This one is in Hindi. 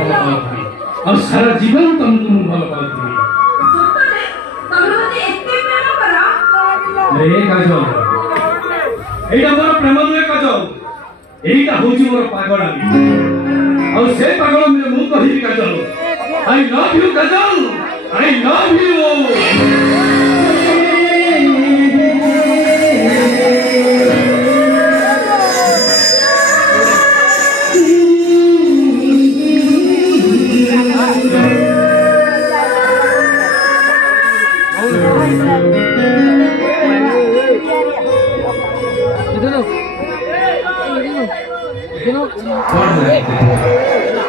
भल पाउथि और सारा जीवन तुमको मु भल पाउथि सतरे तमे मते एते प्रेम करा अरे काजल एटा मोर प्रेम नुहे काजल एटा होची मोर पागलामी और से पागल में मु कहि Kajal I love you Kajal I love you What